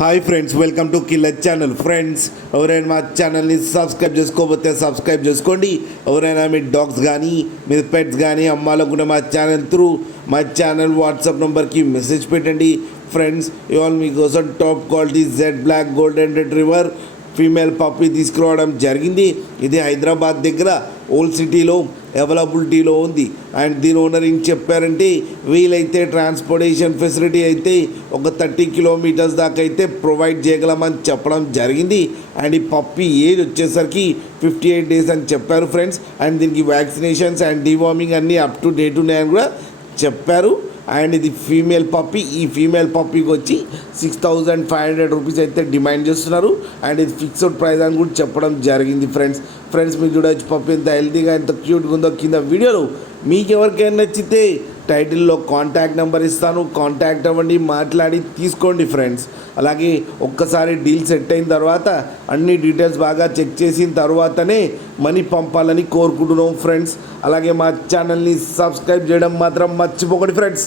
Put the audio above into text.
Hi friends, welcome to killer channel. Friends, ఎవరైనా మా ఛానల్ని సబ్స్క్రైబ్ చేసుకోకపోతే సబ్స్క్రైబ్ చేసుకోండి. ఎవరైనా మీ డాగ్స్ కానీ మీ పెట్స్ కానీ అమ్మాలనుకుంటే మా ఛానల్ త్రూ మా ఛానల్ వాట్సాప్ నెంబర్కి మెసేజ్ పెట్టండి. ఫ్రెండ్స్, ఇవాళ మీకోసం top quality Z black golden retriever female puppy తీసుకురావడం జరిగింది. ఇది హైదరాబాద్ దగ్గర ఓల్డ్ సిటీలో అవైలబిలిటీలో ఉంది. అండ్ దీని ఓనర్ ఏం చెప్పారంటే, వీలైతే ట్రాన్స్పోర్టేషన్ ఫెసిలిటీ అయితే ఒక 30 కిలోమీటర్స్ దాకా అయితే ప్రొవైడ్ చేయగలమని చెప్పడం జరిగింది. అండ్ ఈ పప్పీ ఏజ్ వచ్చేసరికి 58 డేస్ అని చెప్పారు ఫ్రెండ్స్. అండ్ దీనికి వ్యాక్సినేషన్స్ అండ్ డివార్మింగ్ అన్నీ up to day to day అని కూడా చెప్పారు. అండ్ ఇది ఫీమేల్ పప్పీ. ఈ ఫీమేల్ పప్పీకి వచ్చి 6,500 రూపీస్ అయితే డిమాండ్ చేస్తున్నారు. అండ్ ఇది ఫిక్స్డ్ ప్రైస్ అని కూడా చెప్పడం జరిగింది ఫ్రెండ్స్ మీరు చూడవచ్చు పప్పీ ఎంత హెల్తీగా ఎంత క్యూట్గా ఉందో కింద వీడియోలో. మీకు ఎవరికైనా నచ్చితే టైటిల్లో కాంటాక్ట్ నెంబర్ ఇస్తాను, కాంటాక్ట్ అవ్వండి, మాట్లాడి తీసుకోండి ఫ్రెండ్స్. అలాగే ఒక్కసారి డీల్ సెట్ అయిన తర్వాత అన్ని డీటెయిల్స్ బాగా చెక్ చేసిన తర్వాతనే మనీ పంపాలని కోరుకుంటున్నాం ఫ్రెండ్స్. అలాగే మా ఛానల్ని సబ్స్క్రైబ్ చేయడం మాత్రం మర్చిపోకండి ఫ్రెండ్స్.